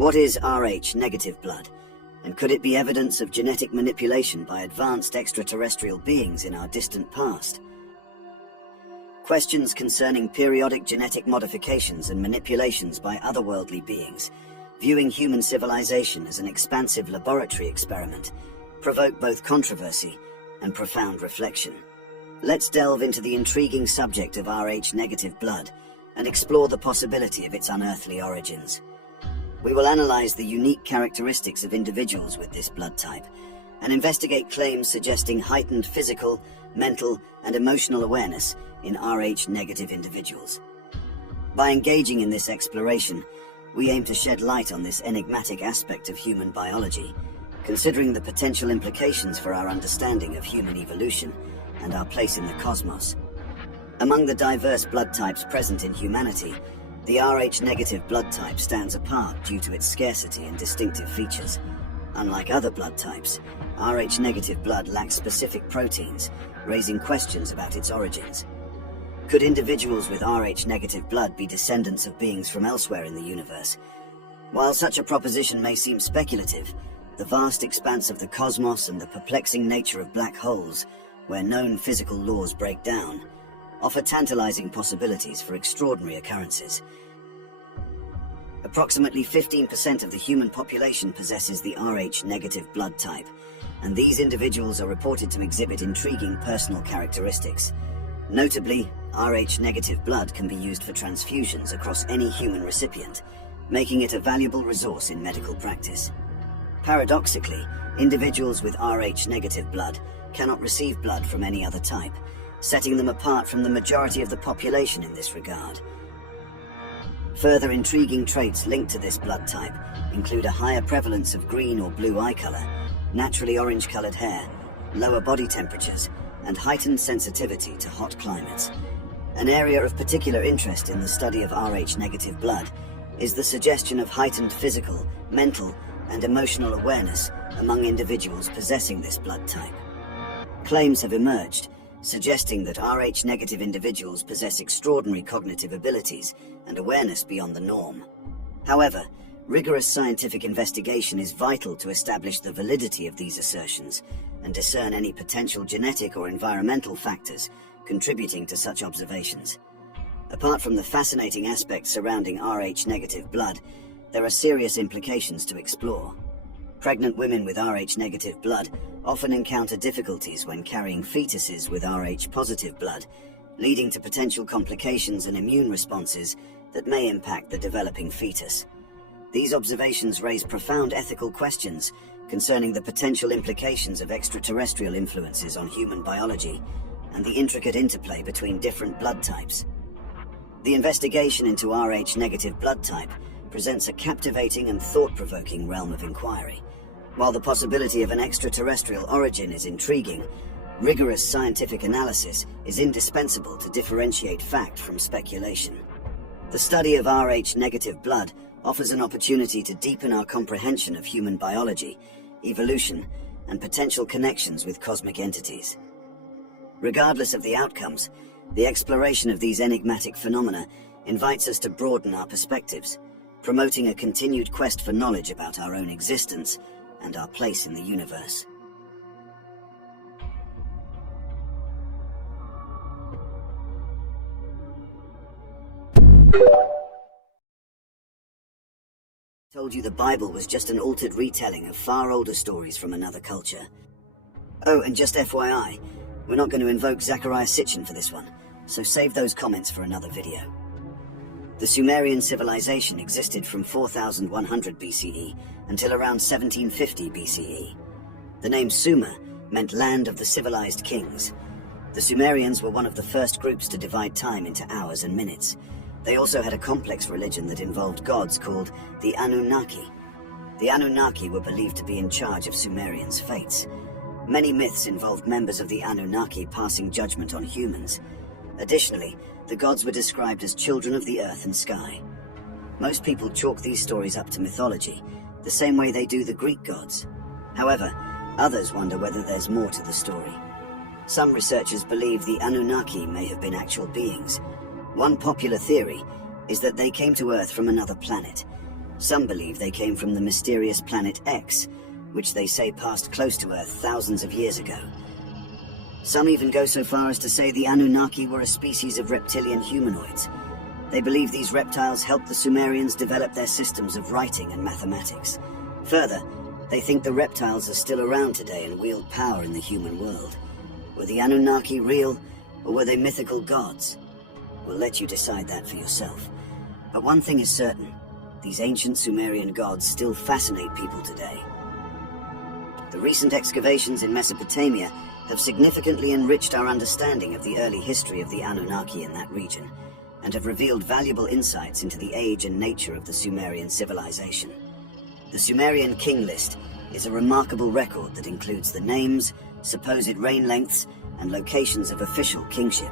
What is Rh negative blood? And could it be evidence of genetic manipulation by advanced extraterrestrial beings in our distant past? Questions concerning periodic genetic modifications and manipulations by otherworldly beings, viewing human civilization as an expansive laboratory experiment, provoke both controversy and profound reflection. Let's delve into the intriguing subject of Rh negative blood and explore the possibility of its unearthly origins. We will analyze the unique characteristics of individuals with this blood type and investigate claims suggesting heightened physical, mental, and emotional awareness in Rh negative individuals. By engaging in this exploration, we aim to shed light on this enigmatic aspect of human biology, considering the potential implications for our understanding of human evolution and our place in the cosmos. Among the diverse blood types present in humanity, the Rh negative blood type stands apart due to its scarcity and distinctive features. Unlike other blood types, Rh negative blood lacks specific proteins, raising questions about its origins. Could individuals with Rh negative blood be descendants of beings from elsewhere in the universe? While such a proposition may seem speculative, the vast expanse of the cosmos and the perplexing nature of black holes, where known physical laws break down, offer tantalizing possibilities for extraordinary occurrences. Approximately 15% of the human population possesses the Rh negative blood type, and these individuals are reported to exhibit intriguing personal characteristics. Notably, Rh negative blood can be used for transfusions across any human recipient, making it a valuable resource in medical practice. Paradoxically, individuals with Rh negative blood cannot receive blood from any other type, setting them apart from the majority of the population in this regard. Further intriguing traits linked to this blood type include a higher prevalence of green or blue eye color, naturally orange-colored hair, lower body temperatures, and heightened sensitivity to hot climates. An area of particular interest in the study of Rh negative blood is the suggestion of heightened physical, mental, and emotional awareness among individuals possessing this blood type. Claims have emerged suggesting that Rh negative individuals possess extraordinary cognitive abilities and awareness beyond the norm. However, rigorous scientific investigation is vital to establish the validity of these assertions and discern any potential genetic or environmental factors contributing to such observations. Apart from the fascinating aspects surrounding Rh negative blood, there are serious implications to explore. Pregnant women with Rh negative blood often encounter difficulties when carrying fetuses with Rh positive blood, leading to potential complications and immune responses that may impact the developing fetus. These observations raise profound ethical questions concerning the potential implications of extraterrestrial influences on human biology and the intricate interplay between different blood types. The investigation into Rh negative blood type presents a captivating and thought-provoking realm of inquiry. While the possibility of an extraterrestrial origin is intriguing, rigorous scientific analysis is indispensable to differentiate fact from speculation. The study of Rh negative blood offers an opportunity to deepen our comprehension of human biology, evolution, and potential connections with cosmic entities. Regardless of the outcomes, the exploration of these enigmatic phenomena invites us to broaden our perspectives, promoting a continued quest for knowledge about our own existence and our place in the universe. Told you the Bible was just an altered retelling of far older stories from another culture. Oh, and just FYI, we're not going to invoke Zechariah Sitchin for this one, so save those comments for another video. The Sumerian civilization existed from 4100 BCE until around 1750 BCE. The name Sumer meant land of the civilized kings. The Sumerians were one of the first groups to divide time into hours and minutes. They also had a complex religion that involved gods called the Anunnaki. The Anunnaki were believed to be in charge of Sumerians' fates. Many myths involved members of the Anunnaki passing judgment on humans. Additionally, the gods were described as children of the earth and sky. Most people chalk these stories up to mythology, the same way they do the Greek gods. However, others wonder whether there's more to the story. Some researchers believe the Anunnaki may have been actual beings. One popular theory is that they came to Earth from another planet, Some believe they came from the mysterious planet X, which they say passed close to Earth thousands of years ago. Some even go so far as to say the Anunnaki were a species of reptilian humanoids. They believe these reptiles helped the Sumerians develop their systems of writing and mathematics. Further, they think the reptiles are still around today and wield power in the human world. Were the Anunnaki real, or were they mythical gods? We'll let you decide that for yourself. But one thing is certain, these ancient Sumerian gods still fascinate people today. The recent excavations in Mesopotamia have significantly enriched our understanding of the early history of the Anunnaki in that region, and have revealed valuable insights into the age and nature of the Sumerian civilization. The Sumerian king list is a remarkable record that includes the names, supposed reign lengths, and locations of official kingship.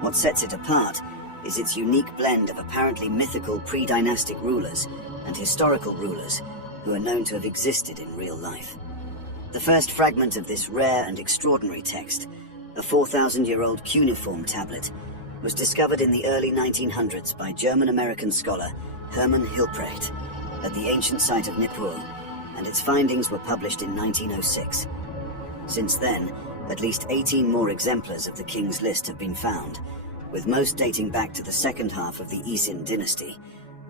What sets it apart is its unique blend of apparently mythical pre-dynastic rulers and historical rulers who are known to have existed in real life. The first fragment of this rare and extraordinary text, a 4,000-year-old cuneiform tablet, was discovered in the early 1900s by German-American scholar Hermann Hilprecht at the ancient site of Nippur, and its findings were published in 1906. Since then, at least 18 more exemplars of the king's list have been found, with most dating back to the second half of the Isin dynasty,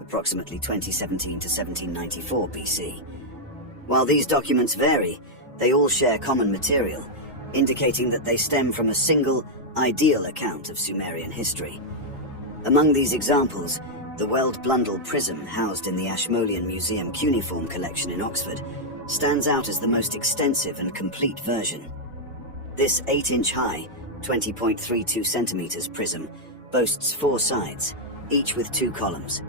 approximately 2017 to 1794 BC. While these documents vary, they all share common material, indicating that they stem from a single, ideal account of Sumerian history. Among these examples, the Weld Blundell prism housed in the Ashmolean Museum cuneiform collection in Oxford stands out as the most extensive and complete version. This 8-inch high, 20.32 centimeters prism boasts 4 sides, each with 2 columns.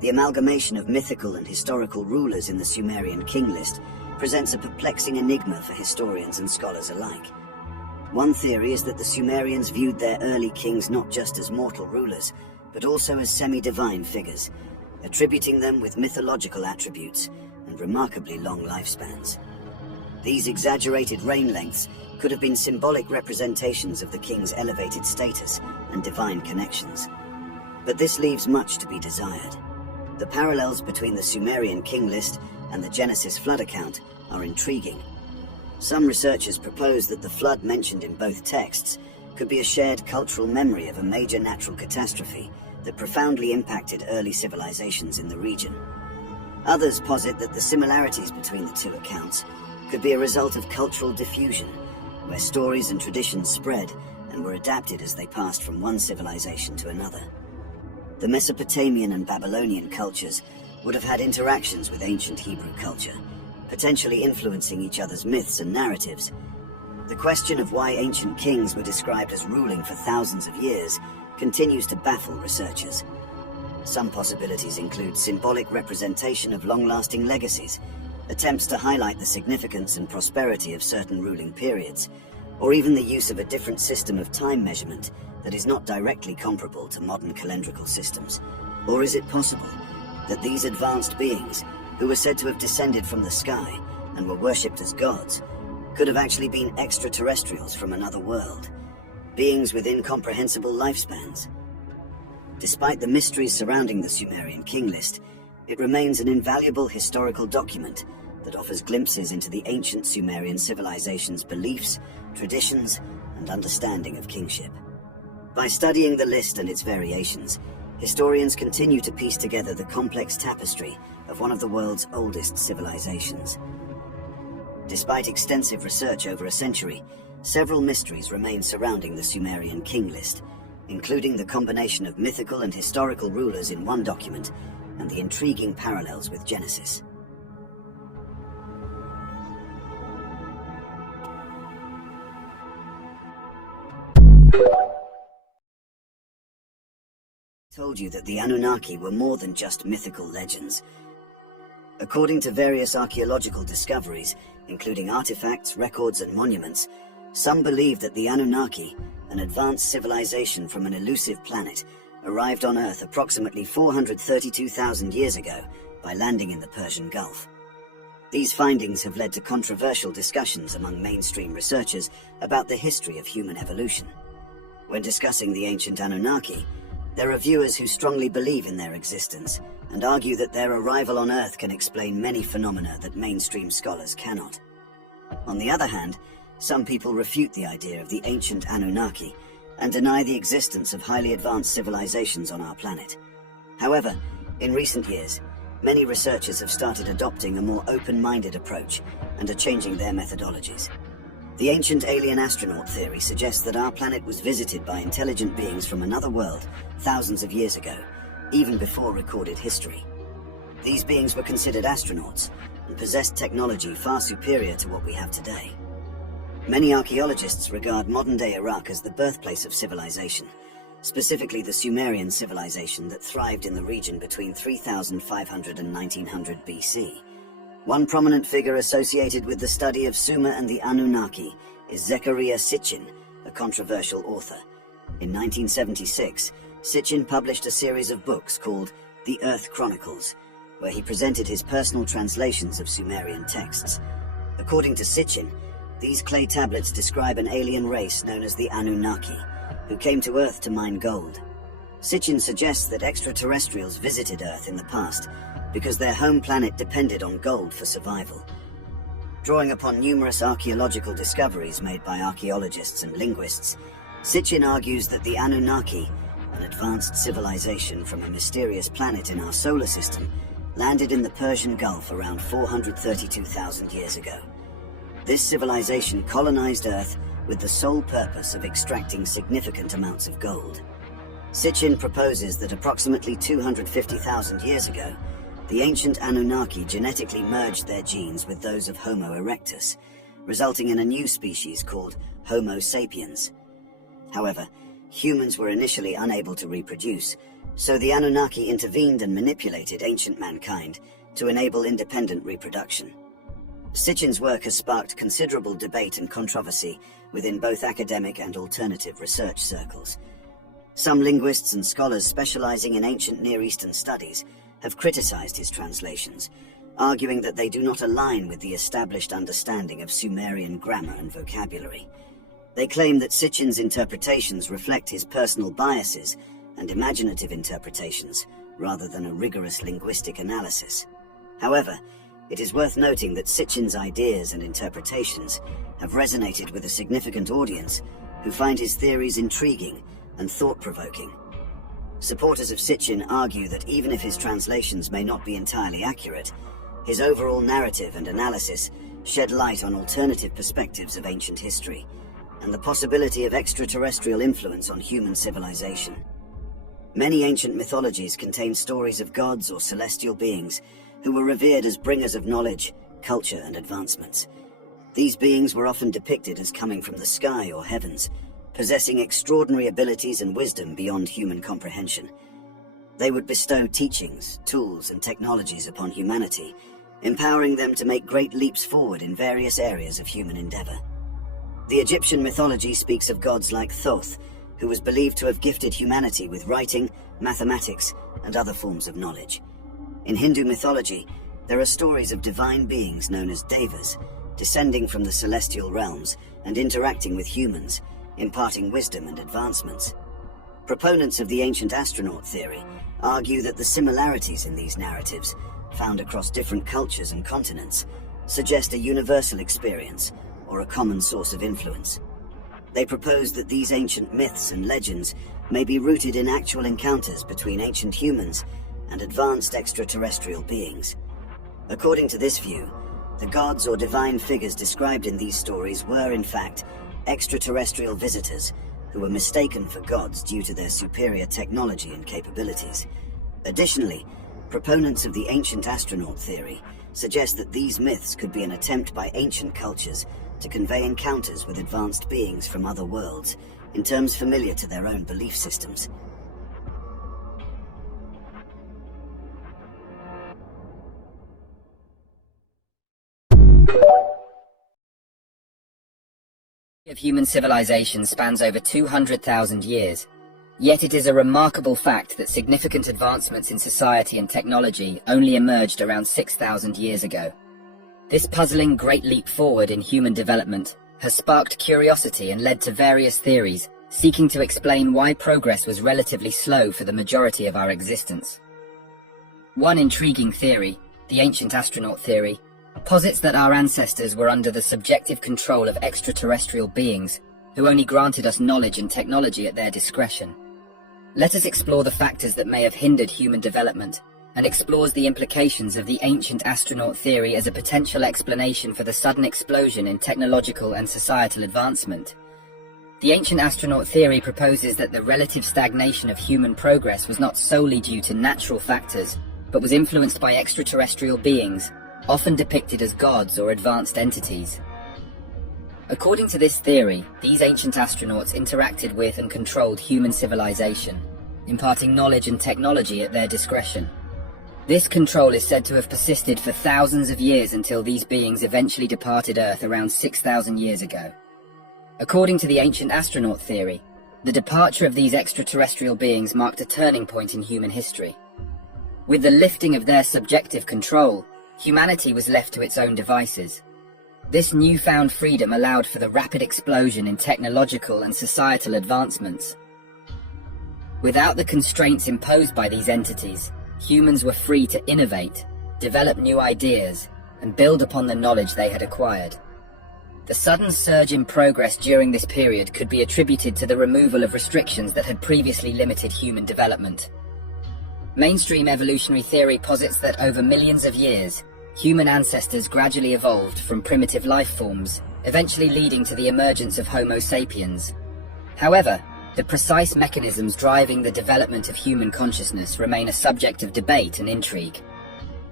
The amalgamation of mythical and historical rulers in the Sumerian king list presents a perplexing enigma for historians and scholars alike. One theory is that the Sumerians viewed their early kings not just as mortal rulers, but also as semi-divine figures, attributing them with mythological attributes and remarkably long lifespans. These exaggerated reign lengths could have been symbolic representations of the king's elevated status and divine connections. But this leaves much to be desired. The parallels between the Sumerian king list and the Genesis flood account are intriguing. Some researchers propose that the flood mentioned in both texts could be a shared cultural memory of a major natural catastrophe that profoundly impacted early civilizations in the region. Others posit that the similarities between the two accounts could be a result of cultural diffusion, where stories and traditions spread and were adapted as they passed from one civilization to another. The Mesopotamian and Babylonian cultures would have had interactions with ancient Hebrew culture, potentially influencing each other's myths and narratives. The question of why ancient kings were described as ruling for thousands of years continues to baffle researchers. Some possibilities include symbolic representation of long-lasting legacies, attempts to highlight the significance and prosperity of certain ruling periods, or even the use of a different system of time measurement that is not directly comparable to modern calendrical systems. Or is it possible that these advanced beings, who were said to have descended from the sky and were worshipped as gods, could have actually been extraterrestrials from another world, beings with incomprehensible lifespans? Despite the mysteries surrounding the Sumerian king list, it remains an invaluable historical document that offers glimpses into the ancient Sumerian civilization's beliefs, traditions, and understanding of kingship. By studying the list and its variations, historians continue to piece together the complex tapestry of one of the world's oldest civilizations. Despite extensive research over a century, several mysteries remain surrounding the Sumerian king list, including the combination of mythical and historical rulers in one document and the intriguing parallels with Genesis. Told you that the Anunnaki were more than just mythical legends. According to various archaeological discoveries, including artifacts, records, and monuments, some believe that the Anunnaki, an advanced civilization from an elusive planet, arrived on Earth approximately 432,000 years ago by landing in the Persian Gulf. These findings have led to controversial discussions among mainstream researchers about the history of human evolution. When discussing the ancient Anunnaki, There are viewers who strongly believe in their existence and argue that their arrival on Earth can explain many phenomena that mainstream scholars cannot. On the other hand, some people refute the idea of the ancient Anunnaki and deny the existence of highly advanced civilizations on our planet. However, in recent years, many researchers have started adopting a more open-minded approach and are changing their methodologies. The ancient alien astronaut theory suggests that our planet was visited by intelligent beings from another world thousands of years ago, even before recorded history. These beings were considered astronauts and possessed technology far superior to what we have today. Many archaeologists regard modern-day Iraq as the birthplace of civilization, specifically the Sumerian civilization that thrived in the region between 3500 and 1900 BC. One prominent figure associated with the study of Sumer and the Anunnaki is Zecharia Sitchin, a controversial author. In 1976, Sitchin published a series of books called The Earth Chronicles, where he presented his personal translations of Sumerian texts. According to Sitchin, these clay tablets describe an alien race known as the Anunnaki, who came to Earth to mine gold. Sitchin suggests that extraterrestrials visited Earth in the past because their home planet depended on gold for survival. Drawing upon numerous archaeological discoveries made by archaeologists and linguists, Sitchin argues that the Anunnaki, an advanced civilization from a mysterious planet in our solar system, landed in the Persian Gulf around 432,000 years ago. This civilization colonized Earth with the sole purpose of extracting significant amounts of gold. Sitchin proposes that approximately 250,000 years ago, the ancient Anunnaki genetically merged their genes with those of Homo erectus, resulting in a new species called Homo sapiens. However, humans were initially unable to reproduce, so the Anunnaki intervened and manipulated ancient mankind to enable independent reproduction. Sitchin's work has sparked considerable debate and controversy within both academic and alternative research circles. Some linguists and scholars specializing in ancient Near Eastern studies have criticized his translations, arguing that they do not align with the established understanding of Sumerian grammar and vocabulary. They claim that Sitchin's interpretations reflect his personal biases and imaginative interpretations, rather than a rigorous linguistic analysis. However, it is worth noting that Sitchin's ideas and interpretations have resonated with a significant audience who find his theories intriguing and thought-provoking. Supporters of Sitchin argue that even if his translations may not be entirely accurate, his overall narrative and analysis shed light on alternative perspectives of ancient history and the possibility of extraterrestrial influence on human civilization. Many ancient mythologies contain stories of gods or celestial beings who were revered as bringers of knowledge, culture, and advancements. These beings were often depicted as coming from the sky or heavens, possessing extraordinary abilities and wisdom beyond human comprehension. They would bestow teachings, tools, and technologies upon humanity, empowering them to make great leaps forward in various areas of human endeavor. The Egyptian mythology speaks of gods like Thoth, who was believed to have gifted humanity with writing, mathematics, and other forms of knowledge. In Hindu mythology, there are stories of divine beings known as devas, descending from the celestial realms and interacting with humans, imparting wisdom and advancements. Proponents of the ancient astronaut theory argue that the similarities in these narratives, found across different cultures and continents, suggest a universal experience or a common source of influence. They propose that these ancient myths and legends may be rooted in actual encounters between ancient humans and advanced extraterrestrial beings. According to this view, the gods or divine figures described in these stories were, in fact, extraterrestrial visitors who were mistaken for gods due to their superior technology and capabilities. Additionally, proponents of the ancient astronaut theory suggest that these myths could be an attempt by ancient cultures to convey encounters with advanced beings from other worlds in terms familiar to their own belief systems. Of human civilization spans over 200,000 years. Yet it is a remarkable fact that significant advancements in society and technology only emerged around 6,000 years ago. This puzzling great leap forward in human development has sparked curiosity and led to various theories, seeking to explain why progress was relatively slow for the majority of our existence. One intriguing theory, the ancient astronaut theory, posits that our ancestors were under the subjective control of extraterrestrial beings who only granted us knowledge and technology at their discretion. Let us explore the factors that may have hindered human development, and explores the implications of the ancient astronaut theory as a potential explanation for the sudden explosion in technological and societal advancement. The ancient astronaut theory proposes that the relative stagnation of human progress was not solely due to natural factors, but was influenced by extraterrestrial beings, often depicted as gods or advanced entities. According to this theory, these ancient astronauts interacted with and controlled human civilization, imparting knowledge and technology at their discretion. This control is said to have persisted for thousands of years until these beings eventually departed Earth around 6,000 years ago. According to the ancient astronaut theory, the departure of these extraterrestrial beings marked a turning point in human history. With the lifting of their subjective control, humanity was left to its own devices. This newfound freedom allowed for the rapid explosion in technological and societal advancements. Without the constraints imposed by these entities, humans were free to innovate, develop new ideas, and build upon the knowledge they had acquired. The sudden surge in progress during this period could be attributed to the removal of restrictions that had previously limited human development. Mainstream evolutionary theory posits that over millions of years, human ancestors gradually evolved from primitive life forms, eventually leading to the emergence of Homo sapiens. However, the precise mechanisms driving the development of human consciousness remain a subject of debate and intrigue.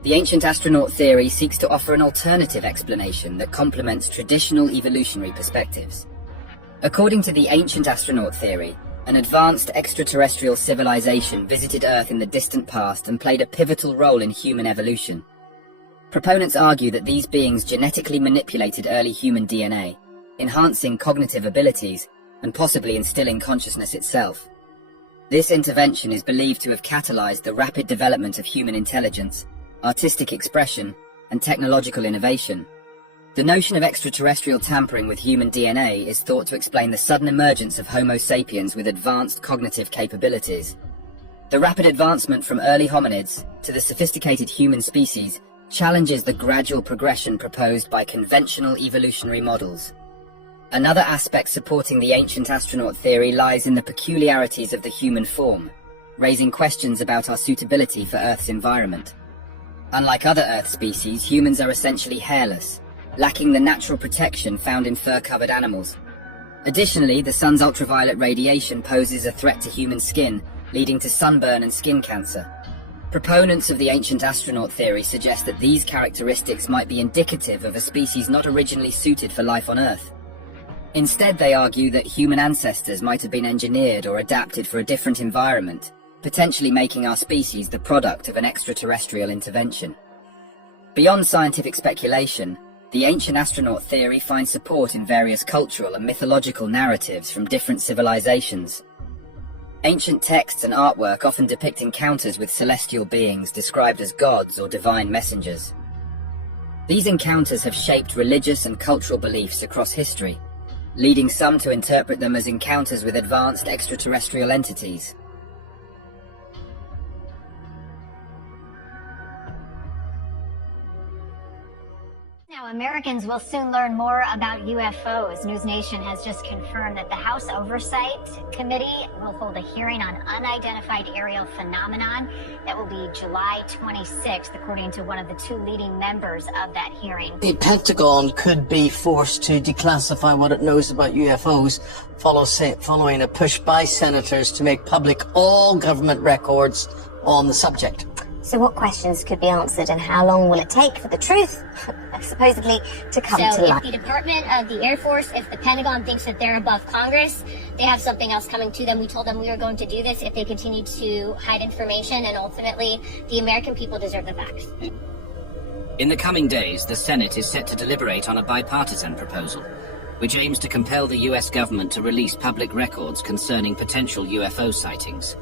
The ancient astronaut theory seeks to offer an alternative explanation that complements traditional evolutionary perspectives. According to the ancient astronaut theory, an advanced extraterrestrial civilization visited Earth in the distant past and played a pivotal role in human evolution. Proponents argue that these beings genetically manipulated early human DNA, enhancing cognitive abilities and possibly instilling consciousness itself. This intervention is believed to have catalyzed the rapid development of human intelligence, artistic expression, and technological innovation. The notion of extraterrestrial tampering with human DNA is thought to explain the sudden emergence of Homo sapiens with advanced cognitive capabilities. The rapid advancement from early hominids to the sophisticated human species challenges the gradual progression proposed by conventional evolutionary models. Another aspect supporting the ancient astronaut theory lies in the peculiarities of the human form, raising questions about our suitability for Earth's environment. Unlike other Earth species, humans are essentially hairless, lacking the natural protection found in fur-covered animals. Additionally, the sun's ultraviolet radiation poses a threat to human skin, leading to sunburn and skin cancer. Proponents of the ancient astronaut theory suggest that these characteristics might be indicative of a species not originally suited for life on Earth. Instead, they argue that human ancestors might have been engineered or adapted for a different environment, potentially making our species the product of an extraterrestrial intervention. Beyond scientific speculation, the ancient astronaut theory finds support in various cultural and mythological narratives from different civilizations. Ancient texts and artwork often depict encounters with celestial beings described as gods or divine messengers. These encounters have shaped religious and cultural beliefs across history, leading some to interpret them as encounters with advanced extraterrestrial entities. Now, Americans will soon learn more about UFOs. News Nation has just confirmed that the House Oversight Committee will hold a hearing on unidentified aerial phenomenon. That will be July 26th, according to one of the two leading members of that hearing. The Pentagon could be forced to declassify what it knows about UFOs, following a push by senators to make public all government records on the subject. So what questions could be answered, and how long will it take for the truth, supposedly, to come to light? So if the Department of the Air Force, if the Pentagon thinks that they're above Congress, they have something else coming to them. We told them we were going to do this if they continue to hide information, and ultimately, the American people deserve the facts. In the coming days, the Senate is set to deliberate on a bipartisan proposal, which aims to compel the US government to release public records concerning potential UFO sightings.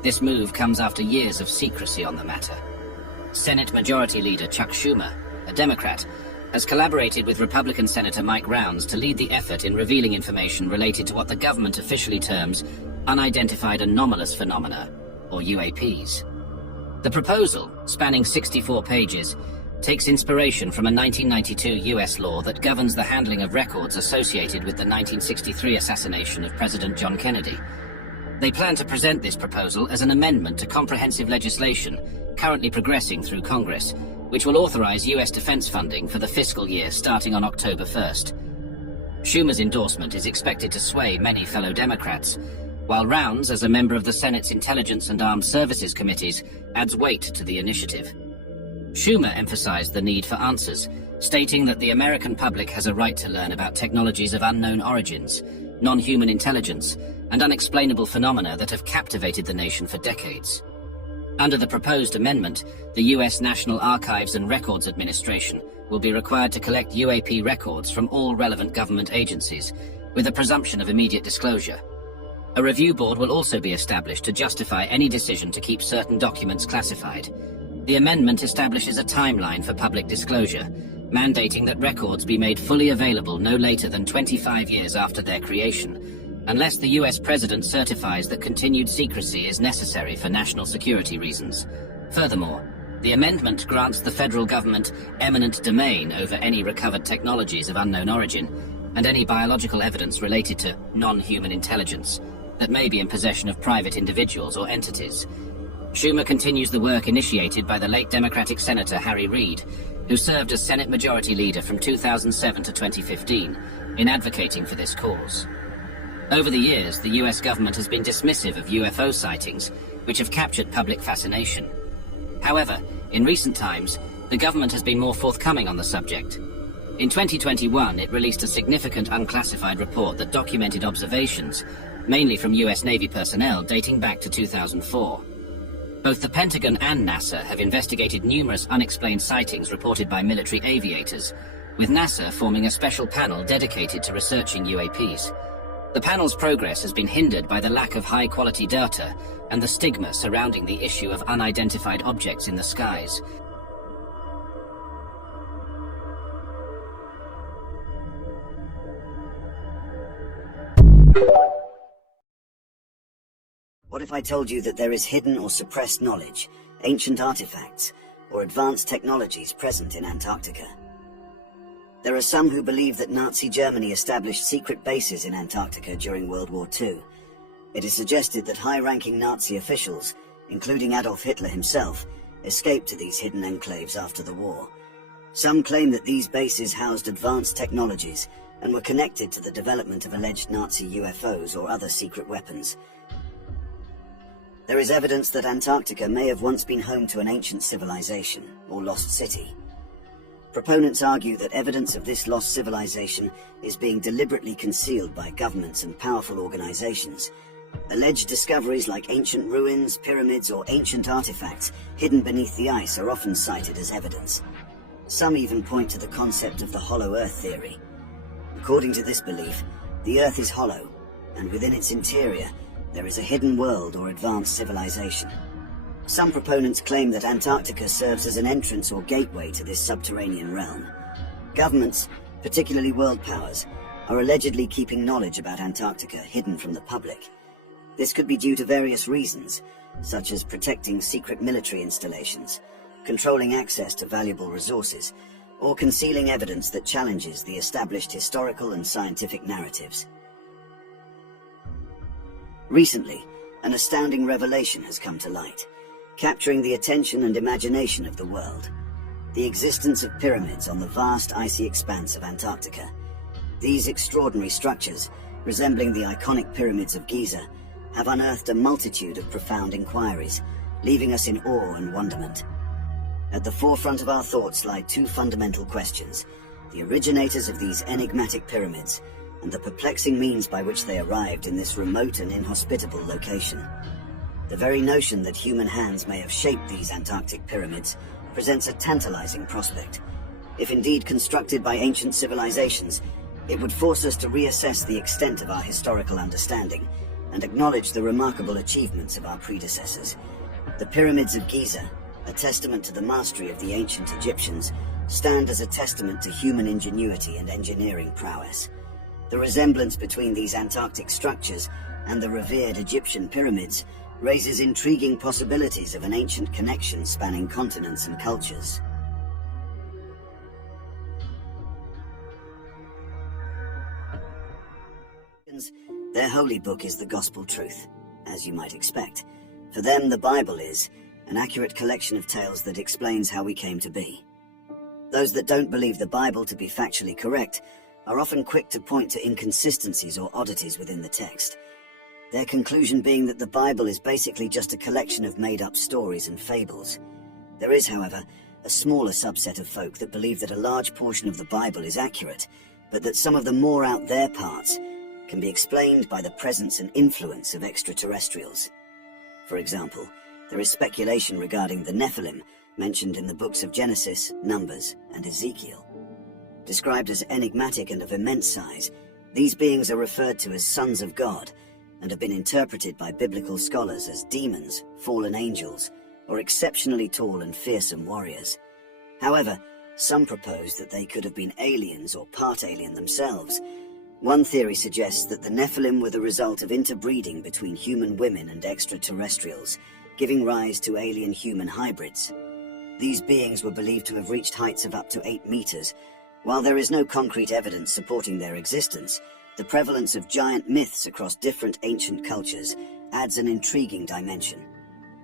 This move comes after years of secrecy on the matter. Senate Majority Leader Chuck Schumer, a Democrat, has collaborated with Republican Senator Mike Rounds to lead the effort in revealing information related to what the government officially terms unidentified anomalous phenomena, or UAPs. The proposal, spanning 64 pages, takes inspiration from a 1992 US law that governs the handling of records associated with the 1963 assassination of President John Kennedy. They plan to present this proposal as an amendment to comprehensive legislation currently progressing through Congress, which will authorize US defense funding for the fiscal year starting on October 1st. Schumer's endorsement is expected to sway many fellow Democrats, while Rounds, as a member of the Senate's Intelligence and Armed Services Committees, adds weight to the initiative. Schumer emphasized the need for answers, stating that the American public has a right to learn about technologies of unknown origins, non-human intelligence, and unexplainable phenomena that have captivated the nation for decades. Under the proposed amendment, the U.S. National Archives and Records Administration will be required to collect UAP records from all relevant government agencies, with a presumption of immediate disclosure. A review board will also be established to justify any decision to keep certain documents classified. The amendment establishes a timeline for public disclosure, mandating that records be made fully available no later than 25 years after their creation, unless the US President certifies that continued secrecy is necessary for national security reasons. Furthermore, the amendment grants the federal government eminent domain over any recovered technologies of unknown origin and any biological evidence related to non-human intelligence that may be in possession of private individuals or entities. Schumer continues the work initiated by the late Democratic Senator Harry Reid, who served as Senate Majority Leader from 2007 to 2015, in advocating for this cause. Over the years, the US government has been dismissive of UFO sightings, which have captured public fascination. However, in recent times, the government has been more forthcoming on the subject. In 2021, it released a significant unclassified report that documented observations, mainly from US Navy personnel dating back to 2004. Both the Pentagon and NASA have investigated numerous unexplained sightings reported by military aviators, with NASA forming a special panel dedicated to researching UAPs. The panel's progress has been hindered by the lack of high-quality data and the stigma surrounding the issue of unidentified objects in the skies. What if I told you that there is hidden or suppressed knowledge, ancient artifacts, or advanced technologies present in Antarctica? There are some who believe that Nazi Germany established secret bases in Antarctica during World War II. It is suggested that high-ranking Nazi officials, including Adolf Hitler himself, escaped to these hidden enclaves after the war. Some claim that these bases housed advanced technologies and were connected to the development of alleged Nazi UFOs or other secret weapons. There is evidence that Antarctica may have once been home to an ancient civilization, or lost city. Proponents argue that evidence of this lost civilization is being deliberately concealed by governments and powerful organizations. Alleged discoveries like ancient ruins, pyramids, or ancient artifacts hidden beneath the ice are often cited as evidence. Some even point to the concept of the hollow Earth theory. According to this belief, the Earth is hollow, and within its interior, there is a hidden world or advanced civilization. Some proponents claim that Antarctica serves as an entrance or gateway to this subterranean realm. Governments, particularly world powers, are allegedly keeping knowledge about Antarctica hidden from the public. This could be due to various reasons, such as protecting secret military installations, controlling access to valuable resources, or concealing evidence that challenges the established historical and scientific narratives. Recently, an astounding revelation has come to light, capturing the attention and imagination of the world. The existence of pyramids on the vast icy expanse of Antarctica. These extraordinary structures, resembling the iconic pyramids of Giza, have unearthed a multitude of profound inquiries, leaving us in awe and wonderment. At the forefront of our thoughts lie two fundamental questions: the originators of these enigmatic pyramids, and the perplexing means by which they arrived in this remote and inhospitable location. The very notion that human hands may have shaped these Antarctic pyramids presents a tantalizing prospect. If indeed constructed by ancient civilizations, it would force us to reassess the extent of our historical understanding and acknowledge the remarkable achievements of our predecessors. The pyramids of Giza, a testament to the mastery of the ancient Egyptians, stand as a testament to human ingenuity and engineering prowess. The resemblance between these Antarctic structures and the revered Egyptian pyramids raises intriguing possibilities of an ancient connection spanning continents and cultures. Their holy book is the gospel truth, as you might expect. For them, the Bible is an accurate collection of tales that explains how we came to be. Those that don't believe the Bible to be factually correct are often quick to point to inconsistencies or oddities within the text, their conclusion being that the Bible is basically just a collection of made-up stories and fables. There is, however, a smaller subset of folk that believe that a large portion of the Bible is accurate, but that some of the more out-there parts can be explained by the presence and influence of extraterrestrials. For example, there is speculation regarding the Nephilim mentioned in the books of Genesis, Numbers, and Ezekiel. Described as enigmatic and of immense size, these beings are referred to as sons of God and have been interpreted by biblical scholars as demons, fallen angels, or exceptionally tall and fearsome warriors. However, some propose that they could have been aliens or part alien themselves. One theory suggests that the Nephilim were the result of interbreeding between human women and extraterrestrials, giving rise to alien-human hybrids. These beings were believed to have reached heights of up to 8 meters. While there is no concrete evidence supporting their existence, the prevalence of giant myths across different ancient cultures adds an intriguing dimension.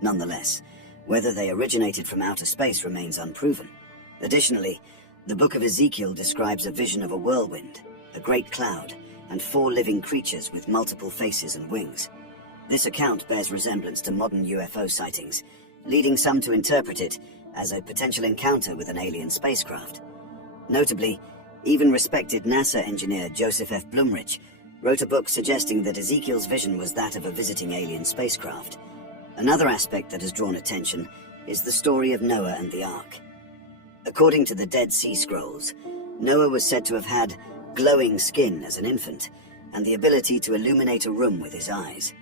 Nonetheless, whether they originated from outer space remains unproven. Additionally, the Book of Ezekiel describes a vision of a whirlwind, a great cloud, and 4 living creatures with multiple faces and wings. This account bears resemblance to modern UFO sightings, leading some to interpret it as a potential encounter with an alien spacecraft. Notably, even respected NASA engineer Joseph F. Blumrich wrote a book suggesting that Ezekiel's vision was that of a visiting alien spacecraft. Another aspect that has drawn attention is the story of Noah and the Ark. According to the Dead Sea Scrolls, Noah was said to have had glowing skin as an infant and the ability to illuminate a room with his eyes.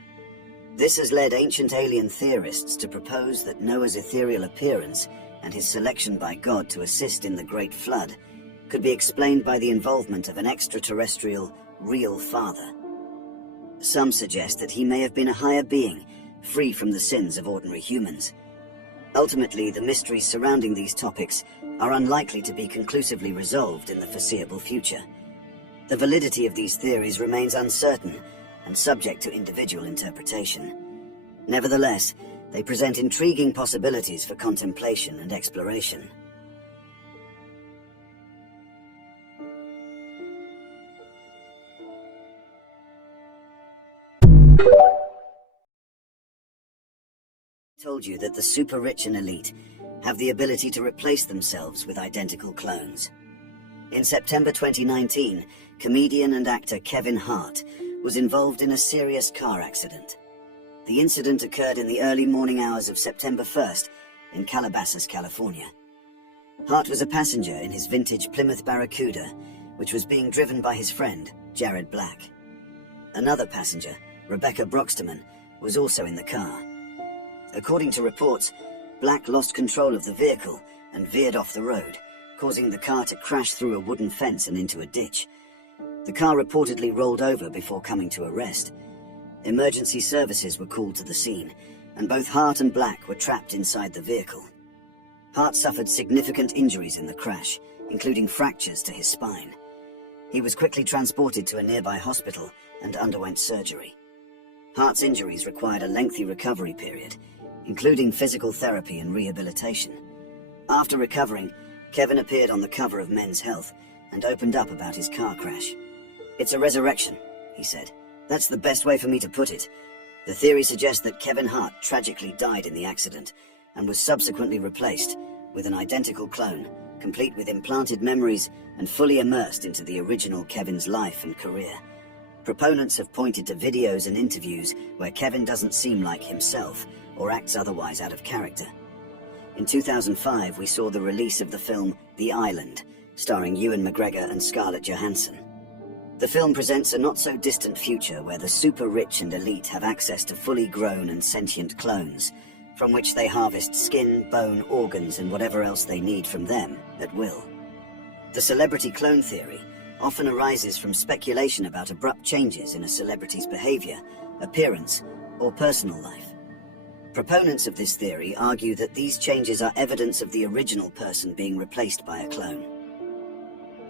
This has led ancient alien theorists to propose that Noah's ethereal appearance and his selection by God to assist in the Great Flood could be explained by the involvement of an extraterrestrial, real father. Some suggest that he may have been a higher being, free from the sins of ordinary humans. Ultimately, the mysteries surrounding these topics are unlikely to be conclusively resolved in the foreseeable future. The validity of these theories remains uncertain and subject to individual interpretation. Nevertheless, they present intriguing possibilities for contemplation and exploration. I told you that the super rich and elite have the ability to replace themselves with identical clones. In September 2019, comedian and actor Kevin Hart was involved in a serious car accident. The incident occurred in the early morning hours of September 1st in Calabasas, California. Hart was a passenger in his vintage Plymouth Barracuda, which was being driven by his friend, Jared Black. Another passenger, Rebecca Broxterman, was also in the car. According to reports, Black lost control of the vehicle and veered off the road, causing the car to crash through a wooden fence and into a ditch. The car reportedly rolled over before coming to a rest. Emergency services were called to the scene, and both Hart and Black were trapped inside the vehicle. Hart suffered significant injuries in the crash, including fractures to his spine. He was quickly transported to a nearby hospital and underwent surgery. Hart's injuries required a lengthy recovery period, including physical therapy and rehabilitation. After recovering, Kevin appeared on the cover of Men's Health and opened up about his car crash. "It's a resurrection," he said. "That's the best way for me to put it." The theory suggests that Kevin Hart tragically died in the accident and was subsequently replaced with an identical clone, complete with implanted memories and fully immersed into the original Kevin's life and career. Proponents have pointed to videos and interviews where Kevin doesn't seem like himself or acts otherwise out of character. In 2005, we saw the release of the film The Island, starring Ewan McGregor and Scarlett Johansson. The film presents a not-so-distant future where the super-rich and elite have access to fully grown and sentient clones, from which they harvest skin, bone, organs, and whatever else they need from them at will. The celebrity clone theory often arises from speculation about abrupt changes in a celebrity's behavior, appearance, or personal life. Proponents of this theory argue that these changes are evidence of the original person being replaced by a clone.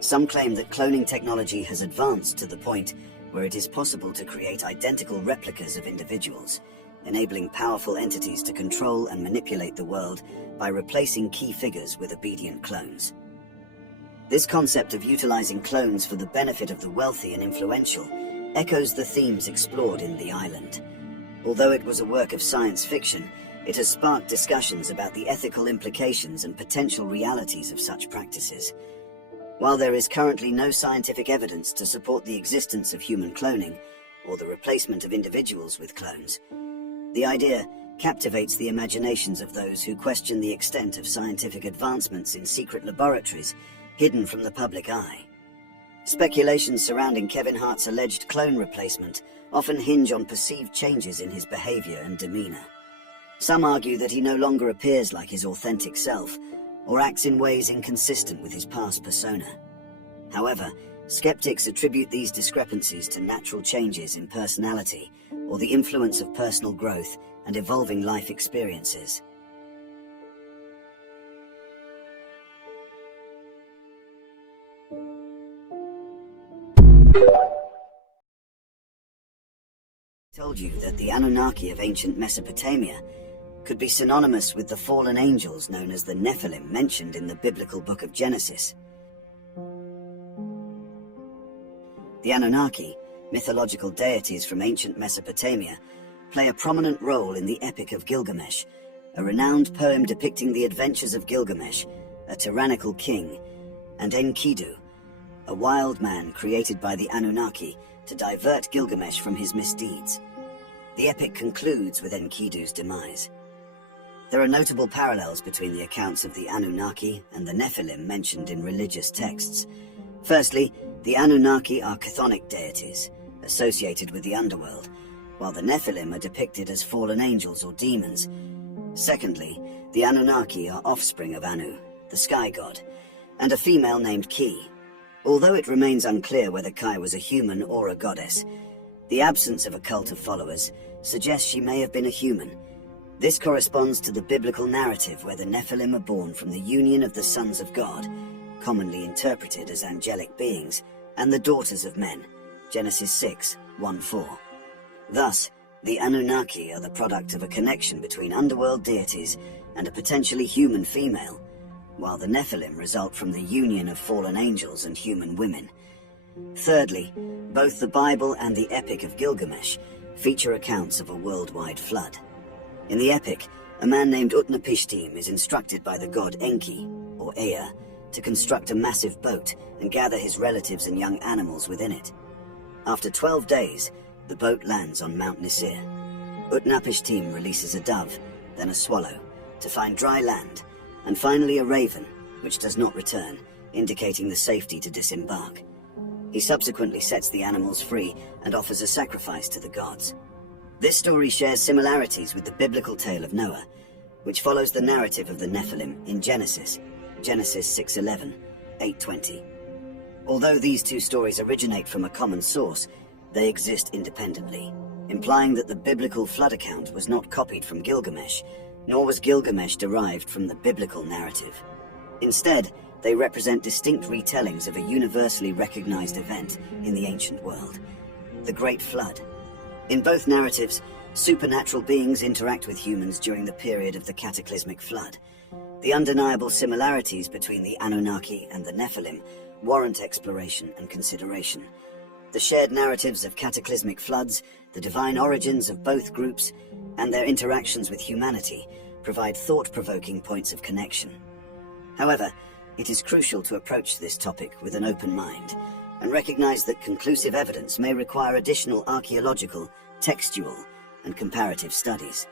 Some claim that cloning technology has advanced to the point where it is possible to create identical replicas of individuals, enabling powerful entities to control and manipulate the world by replacing key figures with obedient clones. This concept of utilizing clones for the benefit of the wealthy and influential echoes the themes explored in The Island. Although it was a work of science fiction, it has sparked discussions about the ethical implications and potential realities of such practices. While there is currently no scientific evidence to support the existence of human cloning or the replacement of individuals with clones, the idea captivates the imaginations of those who question the extent of scientific advancements in secret laboratories hidden from the public eye. Speculations surrounding Kevin Hart's alleged clone replacement often hinge on perceived changes in his behavior and demeanor. Some argue that he no longer appears like his authentic self, or acts in ways inconsistent with his past persona. However, skeptics attribute these discrepancies to natural changes in personality or the influence of personal growth and evolving life experiences. Told you that the Anunnaki of ancient Mesopotamia could be synonymous with the fallen angels known as the Nephilim mentioned in the biblical book of Genesis. The Anunnaki, mythological deities from ancient Mesopotamia, play a prominent role in the Epic of Gilgamesh, a renowned poem depicting the adventures of Gilgamesh, a tyrannical king, and Enkidu, a wild man created by the Anunnaki to divert Gilgamesh from his misdeeds. The epic concludes with Enkidu's demise. There are notable parallels between the accounts of the Anunnaki and the Nephilim mentioned in religious texts. Firstly, the Anunnaki are chthonic deities, associated with the underworld, while the Nephilim are depicted as fallen angels or demons. Secondly, the Anunnaki are offspring of Anu, the sky god, and a female named Ki. Although it remains unclear whether Kai was a human or a goddess, the absence of a cult of followers suggests she may have been a human. This corresponds to the biblical narrative where the Nephilim are born from the union of the sons of God, commonly interpreted as angelic beings, and the daughters of men, Genesis 6:1-4. Thus, the Anunnaki are the product of a connection between underworld deities and a potentially human female, while the Nephilim result from the union of fallen angels and human women. Thirdly, both the Bible and the Epic of Gilgamesh feature accounts of a worldwide flood. In the epic, a man named Utnapishtim is instructed by the god Enki, or Ea, to construct a massive boat and gather his relatives and young animals within it. After 12 days, the boat lands on Mount Nisir. Utnapishtim releases a dove, then a swallow, to find dry land, and finally a raven, which does not return, indicating the safety to disembark. He subsequently sets the animals free and offers a sacrifice to the gods. This story shares similarities with the biblical tale of Noah, which follows the narrative of the Nephilim in Genesis 6:11, 8:20. Although these two stories originate from a common source, they exist independently, implying that the biblical flood account was not copied from Gilgamesh, nor was Gilgamesh derived from the biblical narrative. Instead, they represent distinct retellings of a universally recognized event in the ancient world, the Great Flood. In both narratives, supernatural beings interact with humans during the period of the cataclysmic flood. The undeniable similarities between the Anunnaki and the Nephilim warrant exploration and consideration. The shared narratives of cataclysmic floods, the divine origins of both groups, and their interactions with humanity provide thought-provoking points of connection. However, it is crucial to approach this topic with an open mind and recognize that conclusive evidence may require additional archaeological, textual, and comparative studies.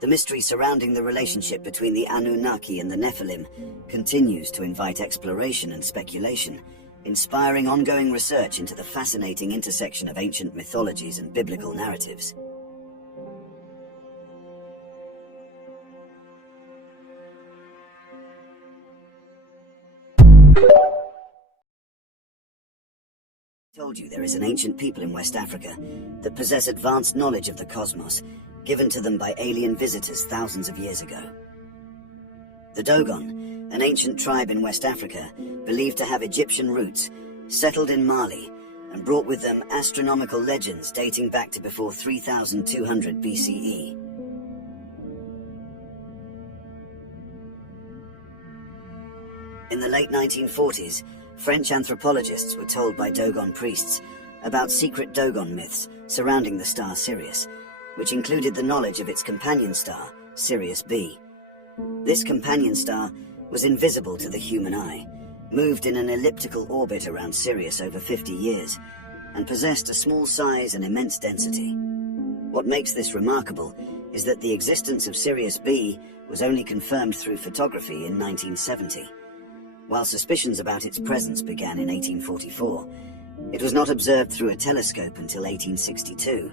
The mystery surrounding the relationship between the Anunnaki and the Nephilim continues to invite exploration and speculation, inspiring ongoing research into the fascinating intersection of ancient mythologies and biblical narratives. told you, there is an ancient people in West Africa that possess advanced knowledge of the cosmos, given to them by alien visitors thousands of years ago. The Dogon, an ancient tribe in West Africa, believed to have Egyptian roots, settled in Mali, and brought with them astronomical legends dating back to before 3200 BCE. In the late 1940s, French anthropologists were told by Dogon priests about secret Dogon myths surrounding the star Sirius, which included the knowledge of its companion star, Sirius B. This companion star was invisible to the human eye, moved in an elliptical orbit around Sirius over 50 years, and possessed a small size and immense density. What makes this remarkable is that the existence of Sirius B was only confirmed through photography in 1970. While suspicions about its presence began in 1844, it was not observed through a telescope until 1862,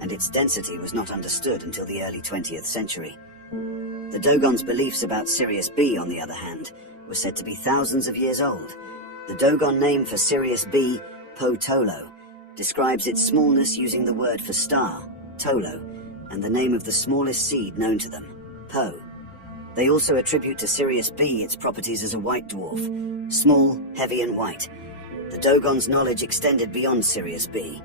and its density was not understood until the early 20th century. The Dogon's beliefs about Sirius B, on the other hand, were said to be thousands of years old. The Dogon name for Sirius B, Po Tolo, describes its smallness using the word for star, Tolo, and the name of the smallest seed known to them, Po. They also attribute to Sirius B its properties as a white dwarf, small, heavy and white. The Dogon's knowledge extended beyond Sirius B.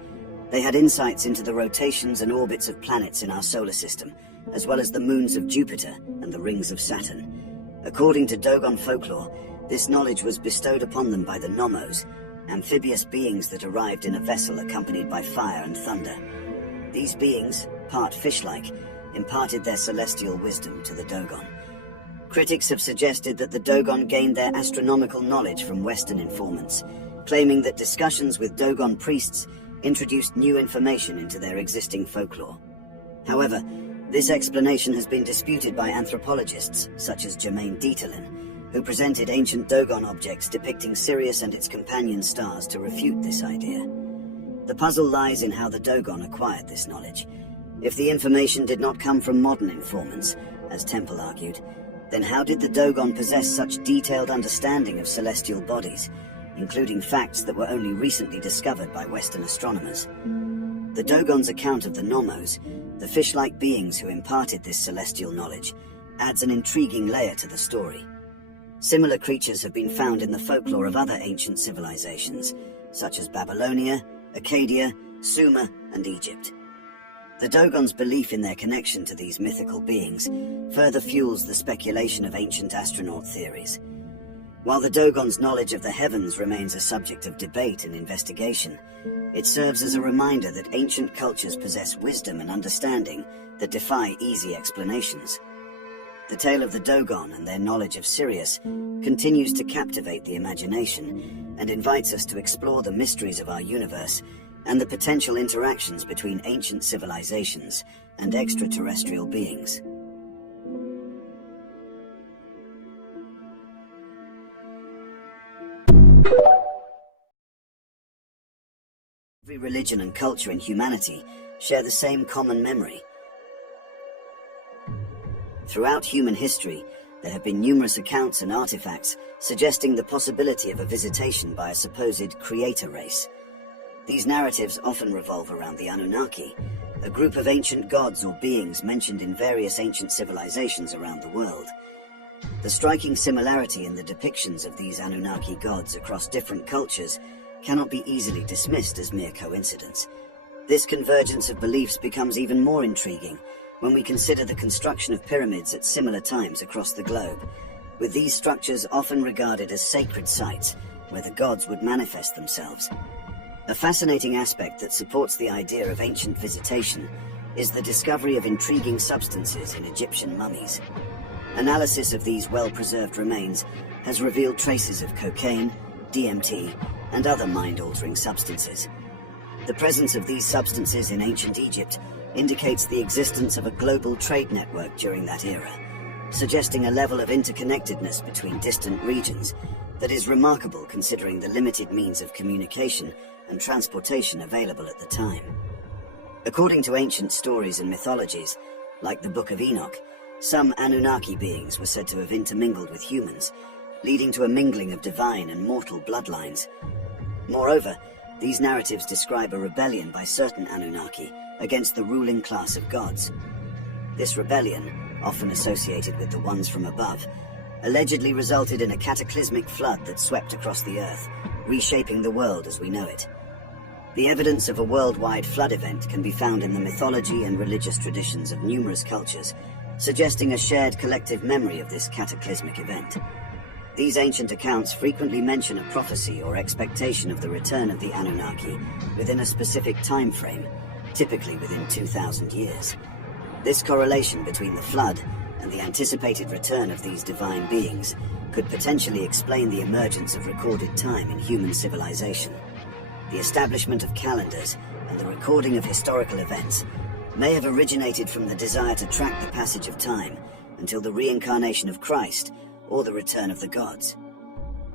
They had insights into the rotations and orbits of planets in our solar system, as well as the moons of Jupiter and the rings of Saturn. According to Dogon folklore, this knowledge was bestowed upon them by the Nomos, amphibious beings that arrived in a vessel accompanied by fire and thunder. These beings, part fish-like, imparted their celestial wisdom to the Dogon. Critics have suggested that the Dogon gained their astronomical knowledge from Western informants, claiming that discussions with Dogon priests introduced new information into their existing folklore. However, this explanation has been disputed by anthropologists such as Jermaine Dieterlin, who presented ancient Dogon objects depicting Sirius and its companion stars to refute this idea. The puzzle lies in how the Dogon acquired this knowledge. If the information did not come from modern informants, as Temple argued, then how did the Dogon possess such detailed understanding of celestial bodies, including facts that were only recently discovered by Western astronomers? The Dogon's account of the Nomos, the fish-like beings who imparted this celestial knowledge, adds an intriguing layer to the story. Similar creatures have been found in the folklore of other ancient civilizations, such as Babylonia, Acadia, Sumer, and Egypt. The Dogon's belief in their connection to these mythical beings further fuels the speculation of ancient astronaut theories. While the Dogon's knowledge of the heavens remains a subject of debate and investigation, it serves as a reminder that ancient cultures possess wisdom and understanding that defy easy explanations. The tale of the Dogon and their knowledge of Sirius continues to captivate the imagination and invites us to explore the mysteries of our universe and the potential interactions between ancient civilizations and extraterrestrial beings. Every religion and culture in humanity share the same common memory. Throughout human history, there have been numerous accounts and artifacts suggesting the possibility of a visitation by a supposed creator race. These narratives often revolve around the Anunnaki, a group of ancient gods or beings mentioned in various ancient civilizations around the world. The striking similarity in the depictions of these Anunnaki gods across different cultures cannot be easily dismissed as mere coincidence. This convergence of beliefs becomes even more intriguing when we consider the construction of pyramids at similar times across the globe, with these structures often regarded as sacred sites where the gods would manifest themselves. A fascinating aspect that supports the idea of ancient visitation is the discovery of intriguing substances in Egyptian mummies. Analysis of these well-preserved remains has revealed traces of cocaine, DMT, and other mind-altering substances. The presence of these substances in ancient Egypt indicates the existence of a global trade network during that era, suggesting a level of interconnectedness between distant regions that is remarkable considering the limited means of communication and transportation available at the time. According to ancient stories and mythologies, like the Book of Enoch, some Anunnaki beings were said to have intermingled with humans, leading to a mingling of divine and mortal bloodlines. Moreover, These narratives describe a rebellion by certain Anunnaki against the ruling class of gods. This rebellion, often associated with the ones from above, allegedly resulted in a cataclysmic flood that swept across the Earth, reshaping the world as we know it. The evidence of a worldwide flood event can be found in the mythology and religious traditions of numerous cultures, suggesting a shared collective memory of this cataclysmic event. These ancient accounts frequently mention a prophecy or expectation of the return of the Anunnaki within a specific time frame, typically within 2,000 years. This correlation between the flood and the anticipated return of these divine beings could potentially explain the emergence of recorded time in human civilization. The establishment of calendars and the recording of historical events may have originated from the desire to track the passage of time until the reincarnation of Christ or the return of the gods.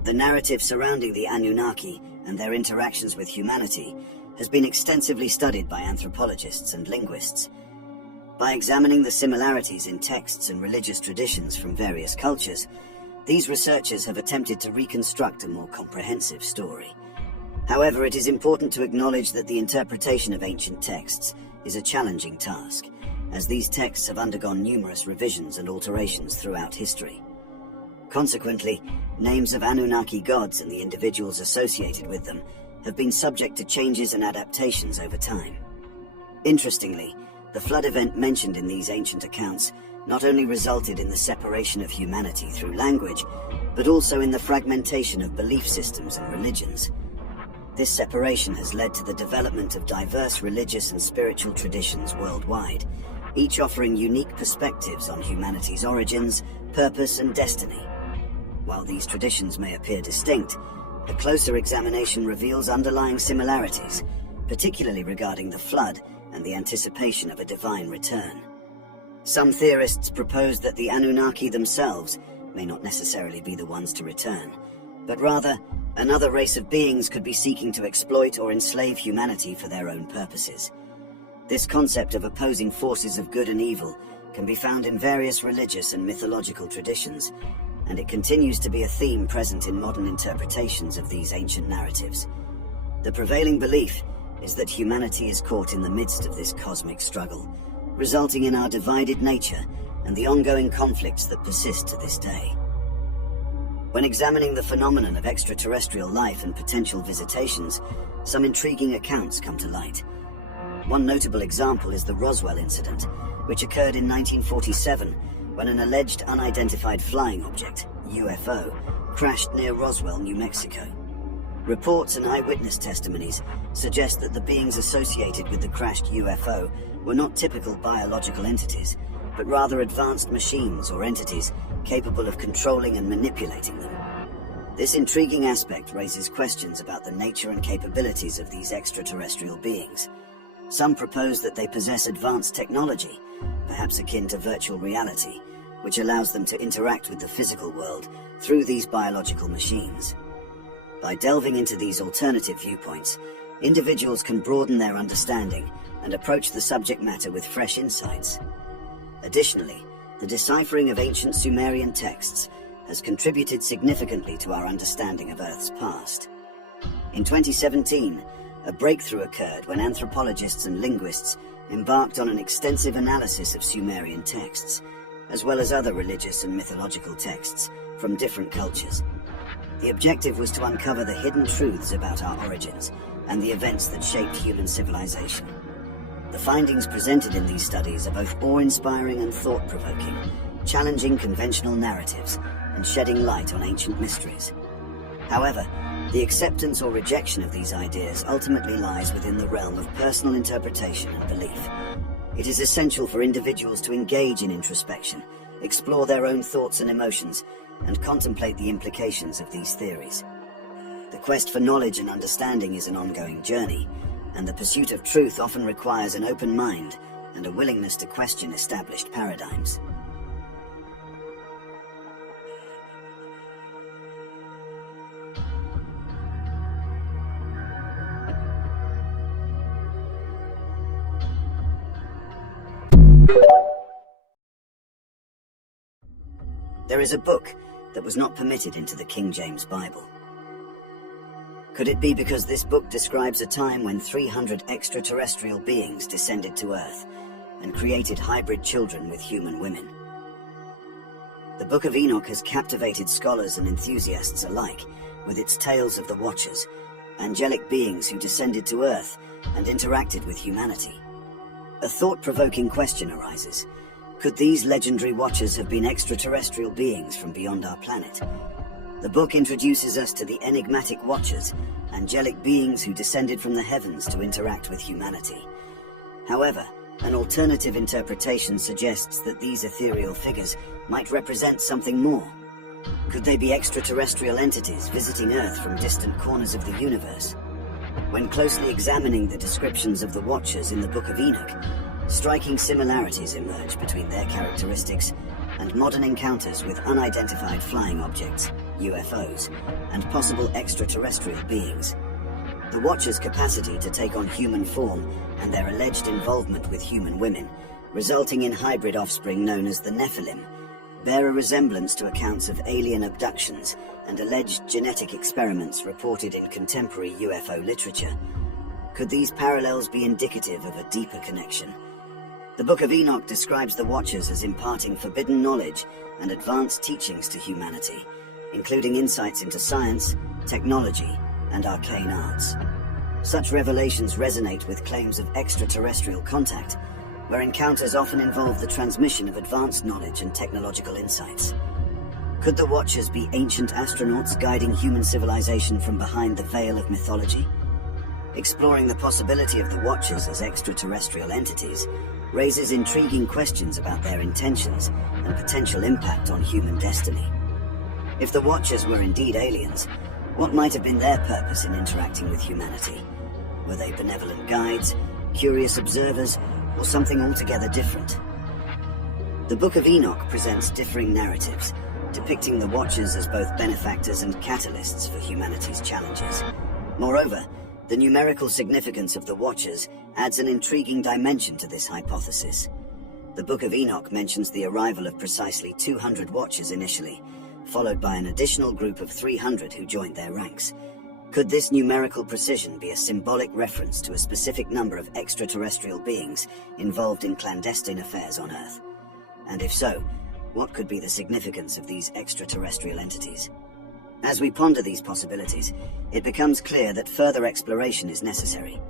The narrative surrounding the Anunnaki and their interactions with humanity has been extensively studied by anthropologists and linguists. By examining the similarities in texts and religious traditions from various cultures, these researchers have attempted to reconstruct a more comprehensive story. However, it is important to acknowledge that the interpretation of ancient texts is a challenging task, as these texts have undergone numerous revisions and alterations throughout history. Consequently, names of Anunnaki gods and the individuals associated with them have been subject to changes and adaptations over time. Interestingly, the flood event mentioned in these ancient accounts not only resulted in the separation of humanity through language, but also in the fragmentation of belief systems and religions. This separation has led to the development of diverse religious and spiritual traditions worldwide, each offering unique perspectives on humanity's origins, purpose, and destiny. While these traditions may appear distinct, a closer examination reveals underlying similarities, particularly regarding the flood and the anticipation of a divine return. Some theorists propose that the Anunnaki themselves may not necessarily be the ones to return, but rather, another race of beings could be seeking to exploit or enslave humanity for their own purposes. This concept of opposing forces of good and evil can be found in various religious and mythological traditions, and it continues to be a theme present in modern interpretations of these ancient narratives. The prevailing belief is that humanity is caught in the midst of this cosmic struggle, resulting in our divided nature and the ongoing conflicts that persist to this day. When examining the phenomenon of extraterrestrial life and potential visitations, some intriguing accounts come to light. One notable example is the Roswell incident, which occurred in 1947 when an alleged unidentified flying object, UFO, crashed near Roswell, New Mexico. Reports and eyewitness testimonies suggest that the beings associated with the crashed UFO were not typical biological entities, but rather advanced machines or entities capable of controlling and manipulating them. This intriguing aspect raises questions about the nature and capabilities of these extraterrestrial beings. Some propose that they possess advanced technology, perhaps akin to virtual reality, which allows them to interact with the physical world through these biological machines. By delving into these alternative viewpoints, individuals can broaden their understanding and approach the subject matter with fresh insights. Additionally, the deciphering of ancient Sumerian texts has contributed significantly to our understanding of Earth's past. In 2017, a breakthrough occurred when anthropologists and linguists embarked on an extensive analysis of Sumerian texts, as well as other religious and mythological texts from different cultures. The objective was to uncover the hidden truths about our origins and the events that shaped human civilization. The findings presented in these studies are both awe-inspiring and thought-provoking, challenging conventional narratives and shedding light on ancient mysteries. However, the acceptance or rejection of these ideas ultimately lies within the realm of personal interpretation and belief. It is essential for individuals to engage in introspection, explore their own thoughts and emotions, and contemplate the implications of these theories. The quest for knowledge and understanding is an ongoing journey, and the pursuit of truth often requires an open mind and a willingness to question established paradigms. There is a book that was not permitted into the King James Bible. Could it be because this book describes a time when 300 extraterrestrial beings descended to Earth and created hybrid children with human women? The Book of Enoch has captivated scholars and enthusiasts alike with its tales of the Watchers, angelic beings who descended to Earth and interacted with humanity. A thought-provoking question arises. Could these legendary Watchers have been extraterrestrial beings from beyond our planet? The book introduces us to the enigmatic Watchers, angelic beings who descended from the heavens to interact with humanity. However, an alternative interpretation suggests that these ethereal figures might represent something more. Could they be extraterrestrial entities visiting Earth from distant corners of the universe? When closely examining the descriptions of the Watchers in the Book of Enoch, striking similarities emerge between their characteristics and modern encounters with unidentified flying objects, UFOs, and possible extraterrestrial beings. The Watchers' capacity to take on human form and their alleged involvement with human women, resulting in hybrid offspring known as the Nephilim, bear a resemblance to accounts of alien abductions and alleged genetic experiments reported in contemporary UFO literature. Could these parallels be indicative of a deeper connection? The Book of Enoch describes the Watchers as imparting forbidden knowledge and advanced teachings to humanity, including insights into science, technology, and arcane arts. Such revelations resonate with claims of extraterrestrial contact, where encounters often involve the transmission of advanced knowledge and technological insights. Could the Watchers be ancient astronauts guiding human civilization from behind the veil of mythology? Exploring the possibility of the Watchers as extraterrestrial entities raises intriguing questions about their intentions and potential impact on human destiny. If the Watchers were indeed aliens, what might have been their purpose in interacting with humanity? Were they benevolent guides, curious observers, or something altogether different? The Book of Enoch presents differing narratives, depicting the Watchers as both benefactors and catalysts for humanity's challenges. Moreover, the numerical significance of the Watchers adds an intriguing dimension to this hypothesis. The Book of Enoch mentions the arrival of precisely 200 Watchers initially, followed by an additional group of 300 who joined their ranks. Could this numerical precision be a symbolic reference to a specific number of extraterrestrial beings involved in clandestine affairs on Earth? And if so, what could be the significance of these extraterrestrial entities? As we ponder these possibilities, it becomes clear that further exploration is necessary.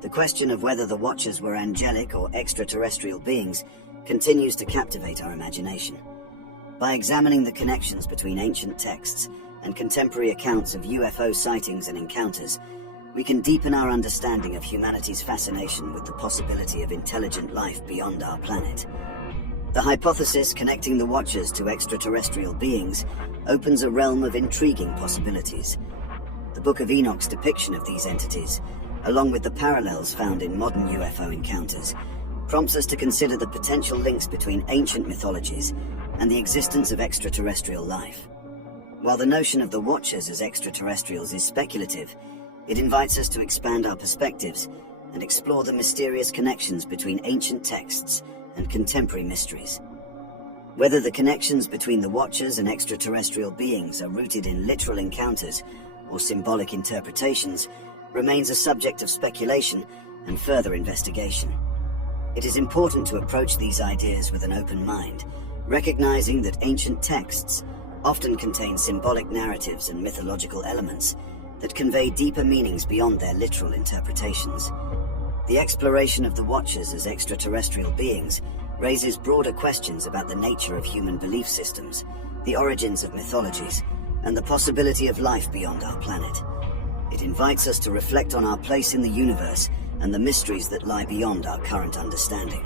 The question of whether the Watchers were angelic or extraterrestrial beings continues to captivate our imagination. By examining the connections between ancient texts and contemporary accounts of UFO sightings and encounters, we can deepen our understanding of humanity's fascination with the possibility of intelligent life beyond our planet. The hypothesis connecting the Watchers to extraterrestrial beings opens a realm of intriguing possibilities. The Book of Enoch's depiction of these entities, along with the parallels found in modern UFO encounters, prompts us to consider the potential links between ancient mythologies and the existence of extraterrestrial life. While the notion of the Watchers as extraterrestrials is speculative, it invites us to expand our perspectives and explore the mysterious connections between ancient texts and contemporary mysteries. Whether the connections between the Watchers and extraterrestrial beings are rooted in literal encounters or symbolic interpretations remains a subject of speculation and further investigation. It is important to approach these ideas with an open mind, recognizing that ancient texts often contain symbolic narratives and mythological elements that convey deeper meanings beyond their literal interpretations. The exploration of the Watchers as extraterrestrial beings raises broader questions about the nature of human belief systems, the origins of mythologies, and the possibility of life beyond our planet. It invites us to reflect on our place in the universe and the mysteries that lie beyond our current understanding.